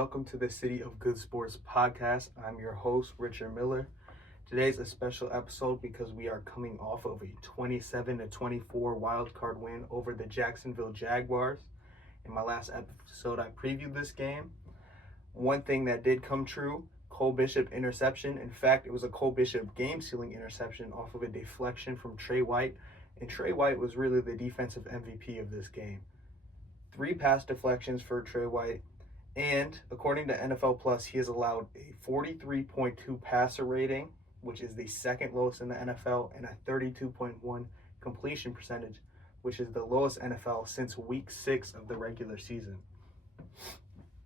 welcome to the City of Good Sports podcast. I'm your host, Richard Miller. Today's a special episode because we are coming off of a 27-24 wild card win over the Jacksonville Jaguars. In my last episode, I previewed this game. One thing that did come true, Cole Bishop interception. In fact, it was a Cole Bishop game-sealing interception off of a deflection from Trey White. And Trey White was really the defensive MVP of this game. 3 pass deflections for Trey White. And according to NFL Plus, he has allowed a 43.2 passer rating, which is the second lowest in the NFL, and a 32.1 completion percentage, which is the lowest NFL since week 6 of the regular season.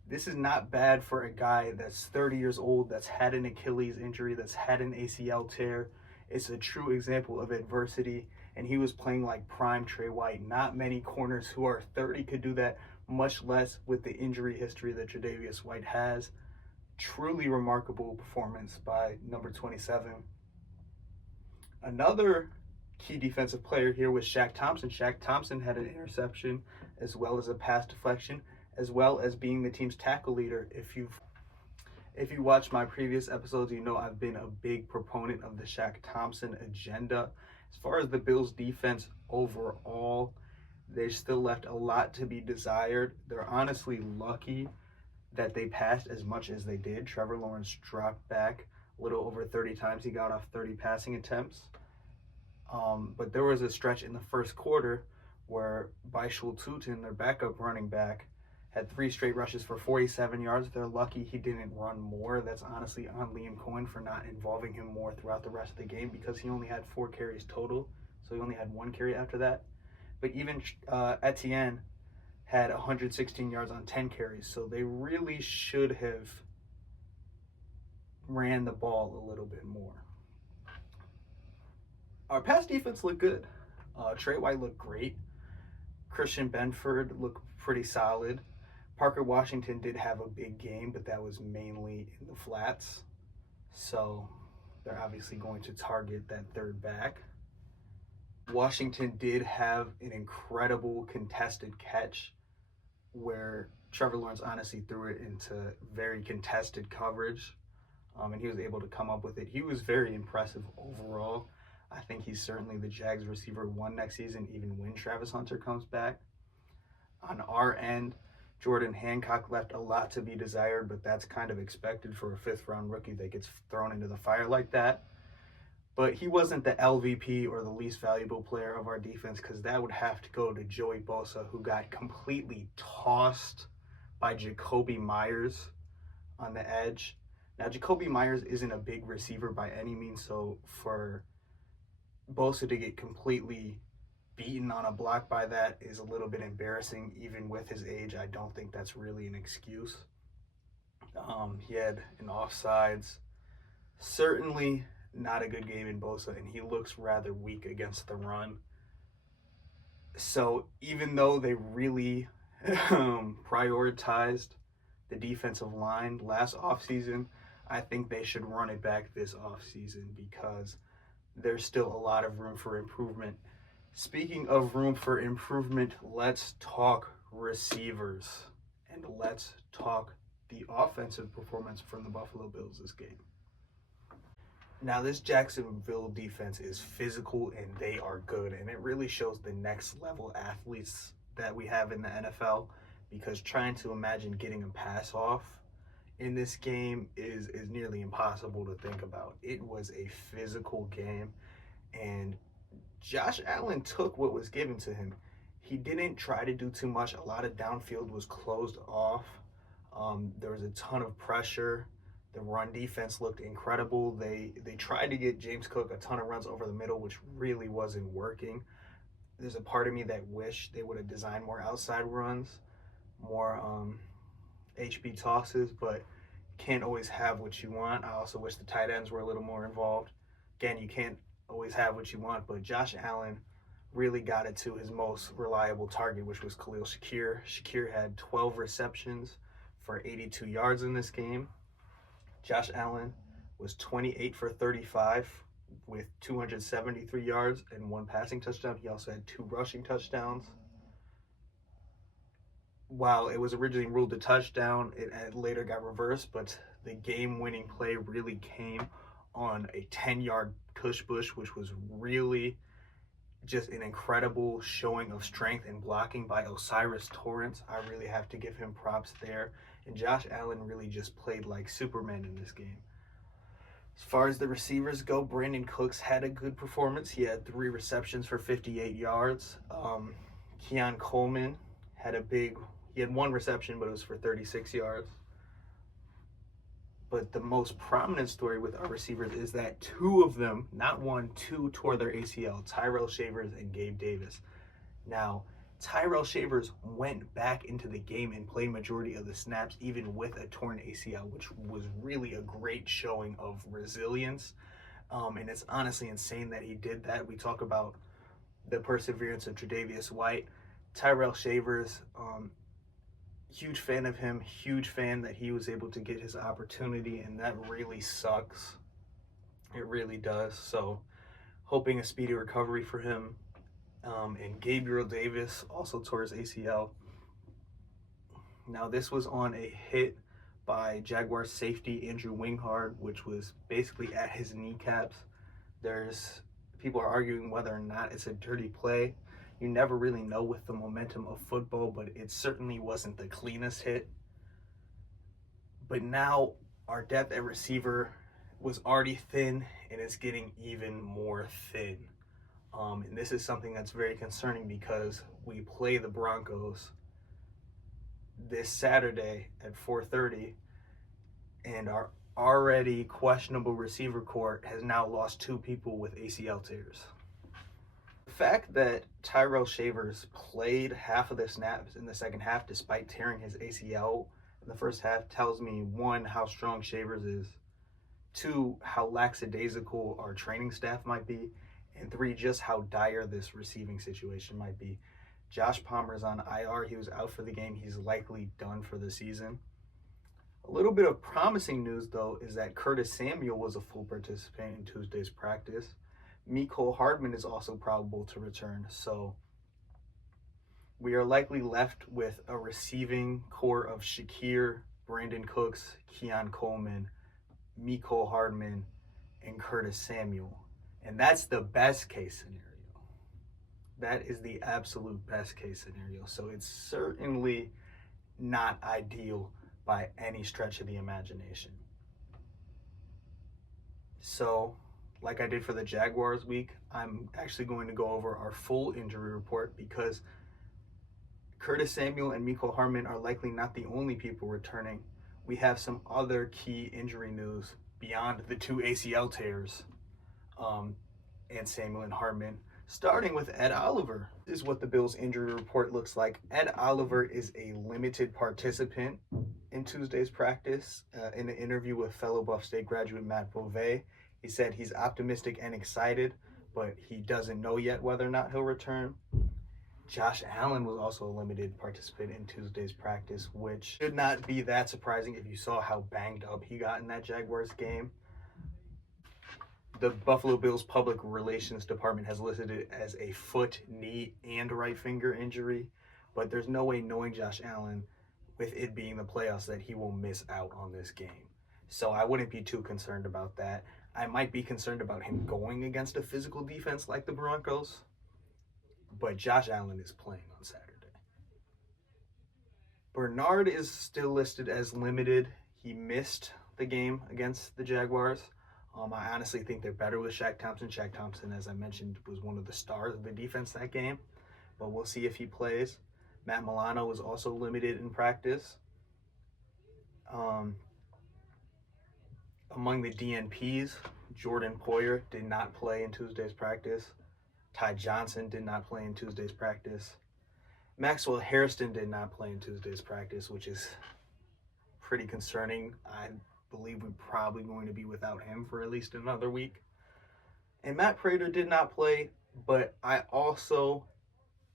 This is not bad for a guy that's 30 years old, that's had an Achilles injury, that's had an ACL tear. It's a true example of adversity, and he was playing like prime Trey White. Not many corners who are 30 could do that, much less with the injury history that Tre'Davious White has. Truly remarkable performance by number 27. Another key defensive player here was Shaq Thompson. Shaq Thompson had an interception as well as a pass deflection, as well as being the team's tackle leader. If you watch my previous episodes, you know I've been a big proponent of the Shaq Thompson agenda. As far as the Bills' defense overall, they still left a lot to be desired. They're honestly lucky that they passed as much as they did. Trevor Lawrence dropped back a little over 30 times. He got off 30 passing attempts. But there was a stretch in the first quarter where Baishul Tutin, their backup running back, had 3 straight rushes for 47 yards. They're lucky he didn't run more. That's honestly on Liam Cohen for not involving him more throughout the rest of the game, because he only had 4 carries total. So he only had 1 carry after that. But even Etienne had 116 yards on 10 carries. So they really should have ran the ball a little bit more. Our pass defense looked good. Trey White looked great. Christian Benford looked pretty solid. Parker Washington did have a big game, but that was mainly in the flats. So they're obviously going to target that third back. Washington did have an incredible contested catch where Trevor Lawrence honestly threw it into very contested coverage, and he was able to come up with it. He was very impressive overall. I think he's certainly the Jags receiver 1 next season, even when Travis Hunter comes back. On our end, Jordan Hancock left a lot to be desired, but that's kind of expected for a 5th-round rookie that gets thrown into the fire like that. But he wasn't the LVP or the least valuable player of our defense, because that would have to go to Joey Bosa, who got completely tossed by Jacoby Myers on the edge. Now, Jacoby Myers isn't a big receiver by any means, so for Bosa to get completely beaten on a block by that is a little bit embarrassing. Even with his age, I don't think that's really an excuse. He had an offsides. Certainly not a good game in Bosa, and he looks rather weak against the run. So even though they really prioritized the defensive line last offseason, I think they should run it back this offseason, because there's still a lot of room for improvement. Speaking of room for improvement, let's talk receivers, and let's talk the offensive performance from the Buffalo Bills this game. Now, this Jacksonville defense is physical and they are good, and it really shows the next level athletes that we have in the NFL, because trying to imagine getting a pass off in this game is nearly impossible to think about. It was a physical game, and Josh Allen took what was given to him. He didn't try to do too much. A lot of downfield was closed off. There was a ton of pressure. The run defense looked incredible. They tried to get James Cook a ton of runs over the middle, which really wasn't working. There's a part of me that wish they would have designed more outside runs, more HB tosses, but can't always have what you want. I also wish the tight ends were a little more involved. Again, you can't always have what you want, but Josh Allen really got it to his most reliable target, which was Khalil Shakir. Shakir had 12 receptions for 82 yards in this game. Josh Allen was 28 for 35 with 273 yards and 1 passing touchdown. He also had 2 rushing touchdowns. while it was originally ruled a touchdown, it later got reversed, but the game-winning play really came on a 10-yard tush push, which was really just an incredible showing of strength and blocking by Osiris Torrance. I really have to give him props there. And Josh Allen really just played like Superman in this game. As far as the receivers go, Brandon Cooks had a good performance. He had 3 receptions for 58 yards. Keon Coleman he had 1 reception, but it was for 36 yards. But the most prominent story with our receivers is that 2 of them, not 1, 2 tore their ACL, Tyrell Shavers and Gabe Davis. Now, Tyrell Shavers went back into the game and played majority of the snaps, even with a torn ACL, which was really a great showing of resilience. And it's honestly insane that he did that. We talk about the perseverance of Tre'Davious White. Tyrell Shavers, huge fan of him, huge fan that he was able to get his opportunity, and that really sucks. It really does. So, hoping a speedy recovery for him. And Gabriel Davis also tore his ACL. Now, this was on a hit by Jaguars safety Andrew Winghard, which was basically at his kneecaps. People are arguing whether or not it's a dirty play. You never really know with the momentum of football, but it certainly wasn't the cleanest hit. But now our depth at receiver was already thin, and it's getting even more thin. And this is something that's very concerning because we play the Broncos this Saturday at 4:30, and our already questionable receiver corps has now lost 2 people with ACL tears. The fact that Tyrell Shavers played half of the snaps in the second half despite tearing his ACL in the first half tells me, 1, how strong Shavers is, 2, how lackadaisical our training staff might be, and 3, just how dire this receiving situation might be. Josh Palmer's on IR. He was out for the game. He's likely done for the season. A little bit of promising news, though, is that Curtis Samuel was a full participant in Tuesday's practice. Mecole Hardman is also probable to return. So we are likely left with a receiving core of Shakir, Brandon Cooks, Keon Coleman, Mecole Hardman, and Curtis Samuel. And that's the best case scenario. That is the absolute best case scenario. So it's certainly not ideal by any stretch of the imagination. So, like I did for the Jaguars week, I'm actually going to go over our full injury report because Curtis Samuel and Mecole Hardman are likely not the only people returning. We have some other key injury news beyond the 2 ACL tears and Samuel and Hardman. Starting with Ed Oliver. This is what the Bills injury report looks like. Ed Oliver is a limited participant in Tuesday's practice. In an interview with fellow Buff State graduate Matt Beauvais, he said he's optimistic and excited, but he doesn't know yet whether or not he'll return. Josh Allen was also a limited participant in Tuesday's practice, which should not be that surprising if you saw how banged up he got in that Jaguars game. The Buffalo Bills Public Relations Department has listed it as a foot, knee, and right finger injury, but there's no way, knowing Josh Allen, with it being the playoffs, that he will miss out on this game. So I wouldn't be too concerned about that. I might be concerned about him going against a physical defense like the Broncos, but Josh Allen is playing on Saturday. Bernard is still listed as limited. He missed the game against the Jaguars. I honestly think they're better with Shaq Thompson. Shaq Thompson, as I mentioned, was one of the stars of the defense that game, but we'll see if he plays. Matt Milano was also limited in practice. Among the DNPs, Jordan Poyer did not play in Tuesday's practice. Ty Johnson did not play in Tuesday's practice. Maxwell Hairston did not play in Tuesday's practice, which is pretty concerning. I believe we're probably going to be without him for at least another week. And Matt Prater did not play, but I also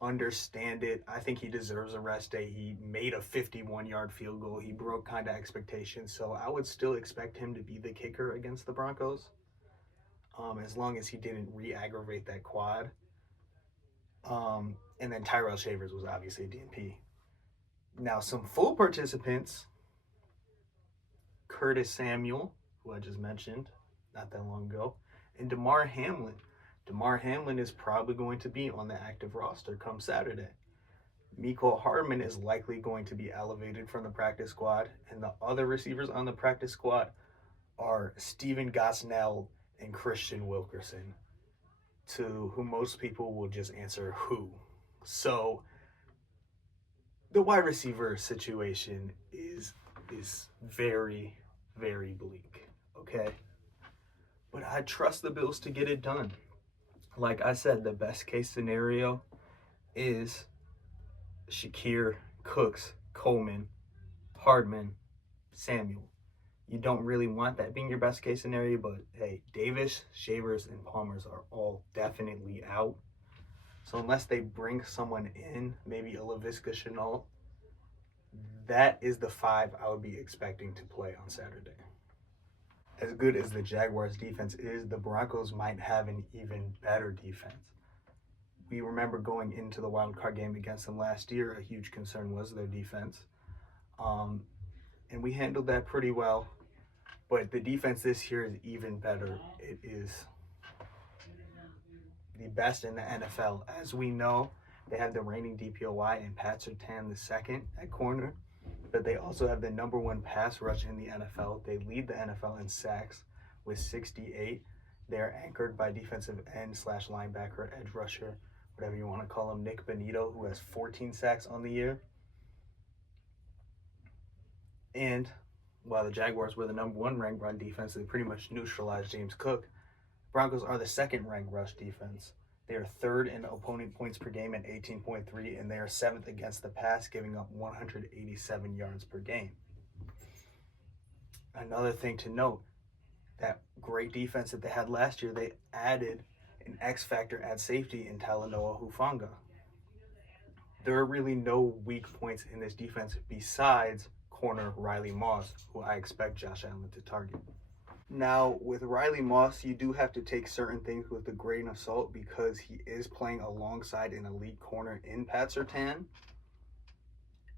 understand it. I think he deserves a rest day. He made a 51-yard field goal. He broke kind of expectations, so I would still expect him to be the kicker against the Broncos, as long as he didn't re-aggravate that quad. And then Tyrell Shavers was obviously a DNP. Now, some full participants: Curtis Samuel, who I just mentioned not that long ago, and Damar Hamlin. Damar Hamlin is probably going to be on the active roster come Saturday. Mecole Hardman is likely going to be elevated from the practice squad, and the other receivers on the practice squad are Steven Gosnell and Christian Wilkerson, to whom most people will just answer who. So the wide receiver situation is very, very bleak. Okay. But I trust the Bills to get it done. Like I said, the best case scenario is Shakir, Cooks, Coleman, Hardman, Samuel. You don't really want that being your best case scenario, but hey, Davis, Shavers, and Palmers are all definitely out. So unless they bring someone in, maybe a Laviska Shenault, that is the five I would be expecting to play on Saturday. As good as the Jaguars defense is, the Broncos might have an even better defense. We remember going into the wild card game against them last year, a huge concern was their defense. And we handled that pretty well. But the defense this year is even better. It is the best in the NFL. As we know, they have the reigning DPOY and Pat Surtain II at corner, but they also have the number one pass rush in the NFL. They lead the NFL in sacks with 68. They're anchored by defensive end slash linebacker, edge rusher, whatever you want to call him, Nick Bonito, who has 14 sacks on the year. And while the Jaguars were the number one ranked run defense, they pretty much neutralized James Cook. Broncos are the second ranked rush defense. They are third in opponent points per game at 18.3, and they are seventh against the pass, giving up 187 yards per game. Another thing to note, that great defense that they had last year, they added an X factor at safety in Talanoa Hufanga. There are really no weak points in this defense besides corner Riley Moss, who I expect Josh Allen to target. Now, with Riley Moss, you do have to take certain things with a grain of salt because he is playing alongside an elite corner in Pat Surtain.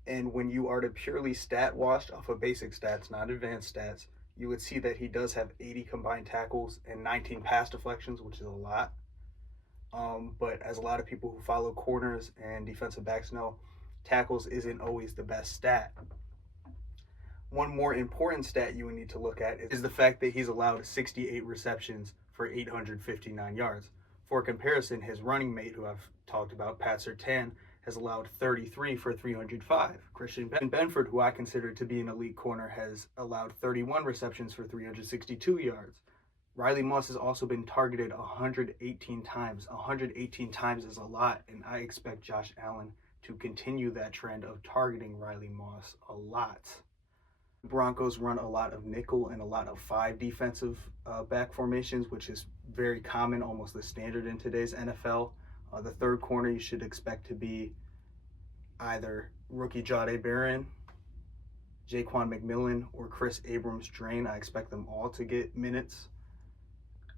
And when you are to purely stat washed off of basic stats, not advanced stats, you would see that he does have 80 combined tackles and 19 pass deflections, which is a lot. But as a lot of people who follow corners and defensive backs know, tackles isn't always the best stat. One more important stat you would need to look at is the fact that he's allowed 68 receptions for 859 yards. For comparison, his running mate, who I've talked about, Pat Surtain, has allowed 33 for 305. Christian Benford, who I consider to be an elite corner, has allowed 31 receptions for 362 yards. Riley Moss has also been targeted 118 times. 118 times is a lot, and I expect Josh Allen to continue that trend of targeting Riley Moss a lot. Broncos run a lot of nickel and a lot of five defensive back formations, which is very common, almost the standard in today's NFL. The third corner you should expect to be either rookie Jahdae Barron, Jaquan McMillan, or Chris Abrams-Drain. I expect them all to get minutes.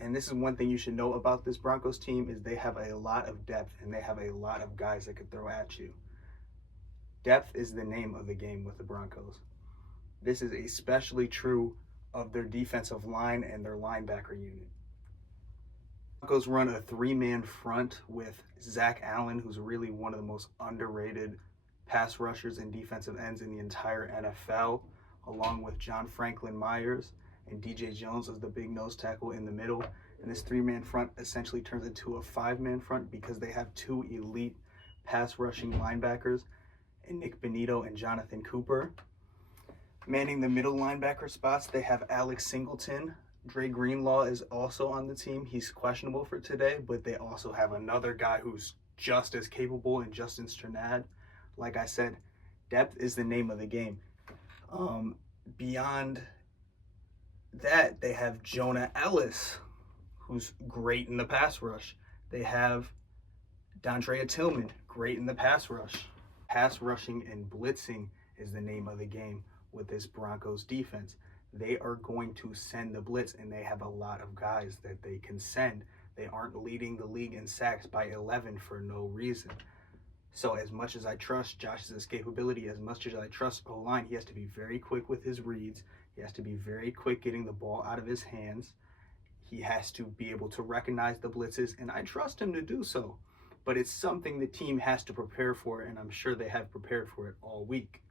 And this is one thing you should know about this Broncos team is they have a lot of depth and they have a lot of guys that could throw at you. Depth is the name of the game with the Broncos. This is especially true of their defensive line and their linebacker unit. Broncos run a three-man front with Zach Allen, who's really one of the most underrated pass rushers and defensive ends in the entire NFL, along with John Franklin Myers and DJ Jones as the big nose tackle in the middle. And this three-man front essentially turns into a five-man front because they have two elite pass rushing linebackers in Nick Bonito and Jonathan Cooper. Manning the middle linebacker spots, they have Alex Singleton. Dre Greenlaw is also on the team. He's questionable for today, but they also have another guy who's just as capable in Justin Strnad. Like I said, depth is the name of the game. Beyond that, they have Jonah Ellis, who's great in the pass rush. They have Dondrea Tillman, great in the pass rush. Pass rushing and blitzing is the name of the game with this Broncos defense. They are going to send the blitz, and they have a lot of guys that they can send. They aren't leading the league in sacks by 11 for no reason. So as much as I trust Josh's escapability, as much as I trust O-line, he has to be very quick with his reads. He has to be very quick getting the ball out of his hands. He has to be able to recognize the blitzes, and I trust him to do so. But it's something the team has to prepare for, and I'm sure they have prepared for it all week.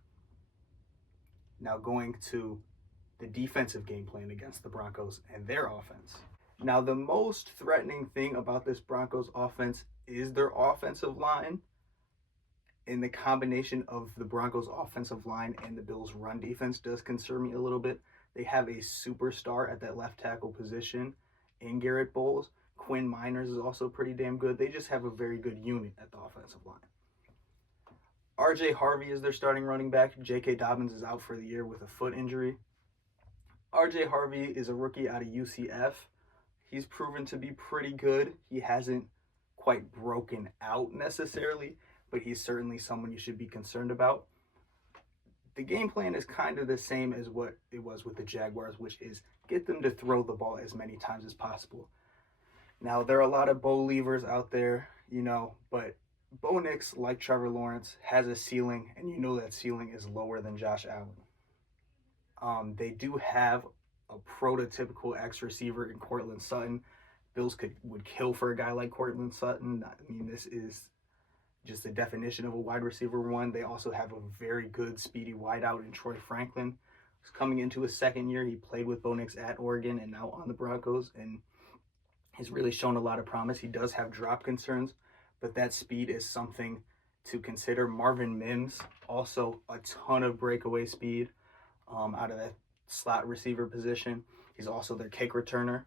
Now going to the defensive game plan against the Broncos and their offense. Now the most threatening thing about this Broncos offense is their offensive line. And the combination of the Broncos offensive line and the Bills run defense does concern me a little bit. They have a superstar at that left tackle position in Garrett Bowles. Quinn Miners is also pretty damn good. They just have a very good unit at the offensive line. RJ Harvey is their starting running back. J.K. Dobbins is out for the year with a foot injury. RJ Harvey is a rookie out of UCF. He's proven to be pretty good. He hasn't quite broken out necessarily, but he's certainly someone you should be concerned about. The game plan is kind of the same as what it was with the Jaguars, which is get them to throw the ball as many times as possible. Now, there are a lot of Bo Leavers out there, but Bo Nix, like Trevor Lawrence, has a ceiling, and that ceiling is lower than Josh Allen. They do have a prototypical X receiver in Courtland Sutton. Bills would kill for a guy like Courtland Sutton. I mean, this is just the definition of a wide receiver one. They also have a very good speedy wideout in Troy Franklin. He's coming into his second year. He played with Bo Nix at Oregon and now on the Broncos, and he's really shown a lot of promise. He does have drop concerns, but that speed is something to consider. Marvin Mims, also a ton of breakaway speed out of that slot receiver position. He's also their kick returner.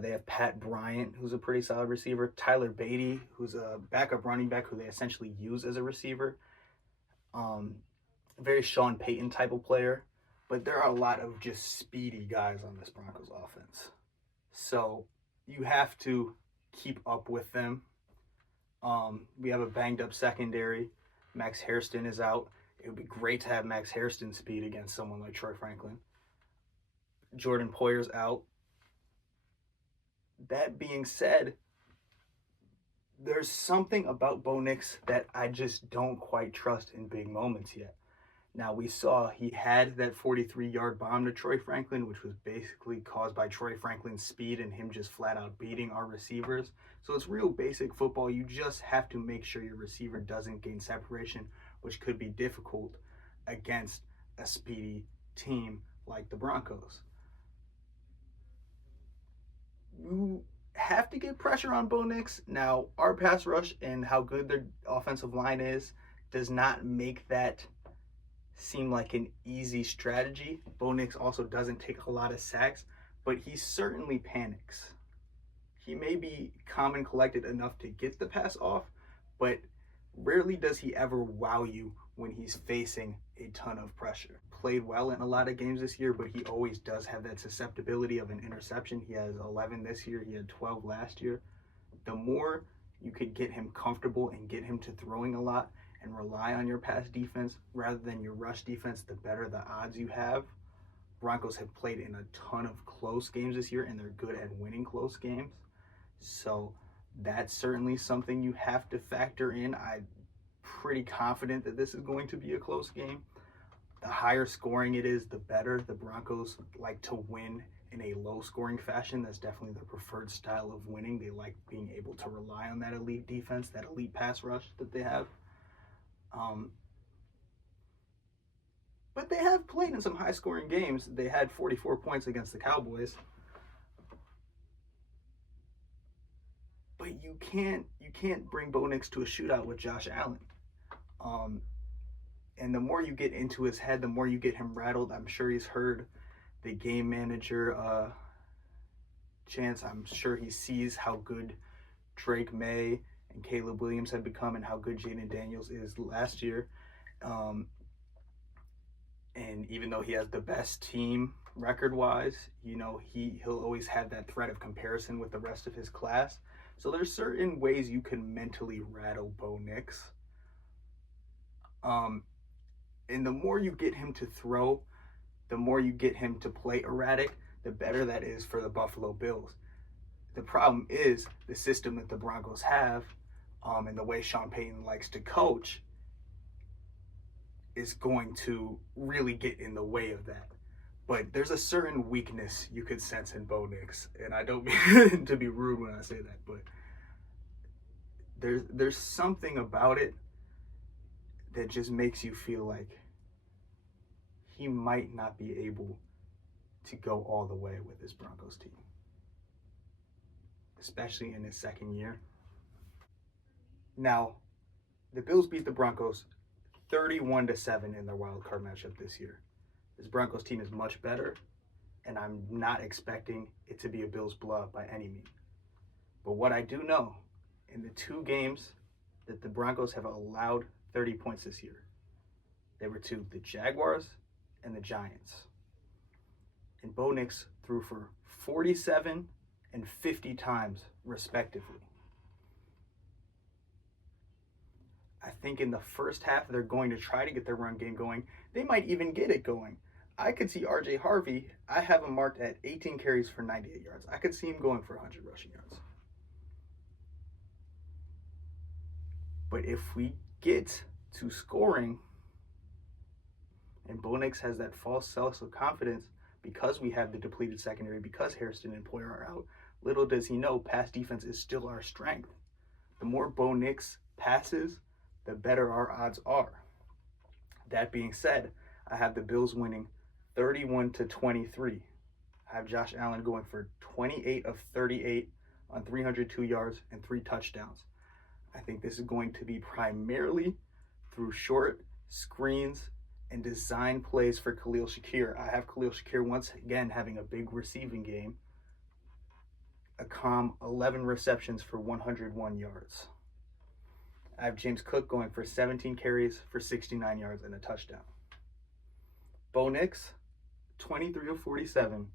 They have Pat Bryant, who's a pretty solid receiver. Tyler Beatty, who's a backup running back who they essentially use as a receiver. Very Sean Payton type of player. But there are a lot of just speedy guys on this Broncos offense. So you have to keep up with them. We have a banged up secondary. Max Hairston is out. It would be great to have Max Hairston speed against someone like Troy Franklin. Jordan Poyer's out. That being said, there's something about Bo Nix that I just don't quite trust in big moments yet. Now, we saw he had that 43-yard bomb to Troy Franklin, which was basically caused by Troy Franklin's speed and him just flat out beating our receivers. So it's real basic football. You just have to make sure your receiver doesn't gain separation, which could be difficult against a speedy team like the Broncos. You have to get pressure on Bo Nix. Now, our pass rush and how good their offensive line is does not make that seem like an easy strategy. Bo Nix also doesn't take a lot of sacks, but he certainly panics. He may be calm and collected enough to get the pass off, but rarely does he ever wow you when he's facing a ton of pressure. Played well in a lot of games this year, but he always does have that susceptibility of an interception. He has 11 this year. He had 12 last year. The more you could get him comfortable and get him to throwing a lot and rely on your pass defense rather than your rush defense, the better the odds you have. Broncos have played in a ton of close games this year, and they're good at winning close games. So that's certainly something you have to factor in. I'm pretty confident that this is going to be a close game. The higher scoring it is, the better. The Broncos like to win in a low-scoring fashion. That's definitely their preferred style of winning. They like being able to rely on that elite defense, that elite pass rush that they have. But they have played in some high-scoring games. They had 44 points against the Cowboys. But you can't bring Bo Nix to a shootout with Josh Allen. And the more you get into his head, the more you get him rattled. I'm sure he's heard the game manager chants. I'm sure he sees how good Drake May and Caleb Williams have become and how good Jaden Daniels is last year. And even though he has the best team record-wise, he'll always have that threat of comparison with the rest of his class. So there's certain ways you can mentally rattle Bo Nix. And the more you get him to throw, the more you get him to play erratic, the better that is for the Buffalo Bills. The problem is the system that the Broncos have and the way Sean Payton likes to coach is going to really get in the way of that. But there's a certain weakness you could sense in Bo Nix, and I don't mean to be rude when I say that, but there's something about it that just makes you feel like he might not be able to go all the way with this Broncos team, especially in his second year. Now, the Bills beat the Broncos 31-7 in their wild card matchup this year. This Broncos team is much better, and I'm not expecting it to be a Bills blowout by any means. But what I do know, in the 2 games that the Broncos have allowed 30 points this year, they were to the Jaguars and the Giants. And Bo Nix threw for 47 and 50 times, respectively. I think in the first half, they're going to try to get their run game going. They might even get it going. I could see RJ Harvey, I have him marked at 18 carries for 98 yards. I could see him going for 100 rushing yards. But if we get to scoring, and Bo Nix has that false sense of confidence because we have the depleted secondary, because Hairston and Poyer are out, little does he know pass defense is still our strength. The more Bo Nix passes, the better our odds are. That being said, I have the Bills winning 31-23. I have Josh Allen going for 28 of 38 on 302 yards and 3 touchdowns. I think this is going to be primarily through short screens and design plays for Khalil Shakir. I have Khalil Shakir once again having a big receiving game. A calm 11 receptions for 101 yards. I have James Cook going for 17 carries for 69 yards and a touchdown. Bo Nix, 23 of 47,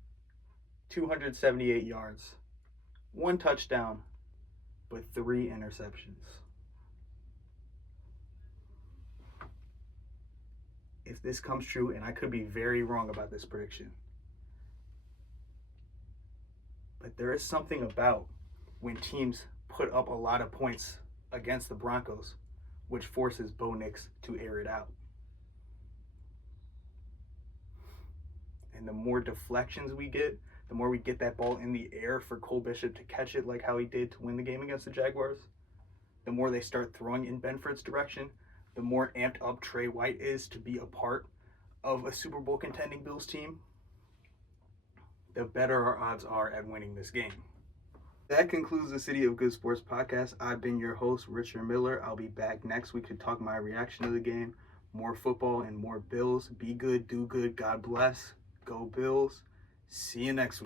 278 yards, 1 touchdown, but 3 interceptions. If this comes true, and I could be very wrong about this prediction, but there is something about when teams put up a lot of points against the Broncos, which forces Bo Nix to air it out. And the more deflections we get, the more we get that ball in the air for Cole Bishop to catch it like how he did to win the game against the Jaguars, the more they start throwing in Benford's direction, the more amped up Trey White is to be a part of a Super Bowl contending Bills team, the better our odds are at winning this game. That concludes the City of Good Sports podcast. I've been your host, Richard Miller. I'll be back next week to talk my reaction to the game, more football and more Bills. Be good, do good, God bless. Go Bills. See you next week.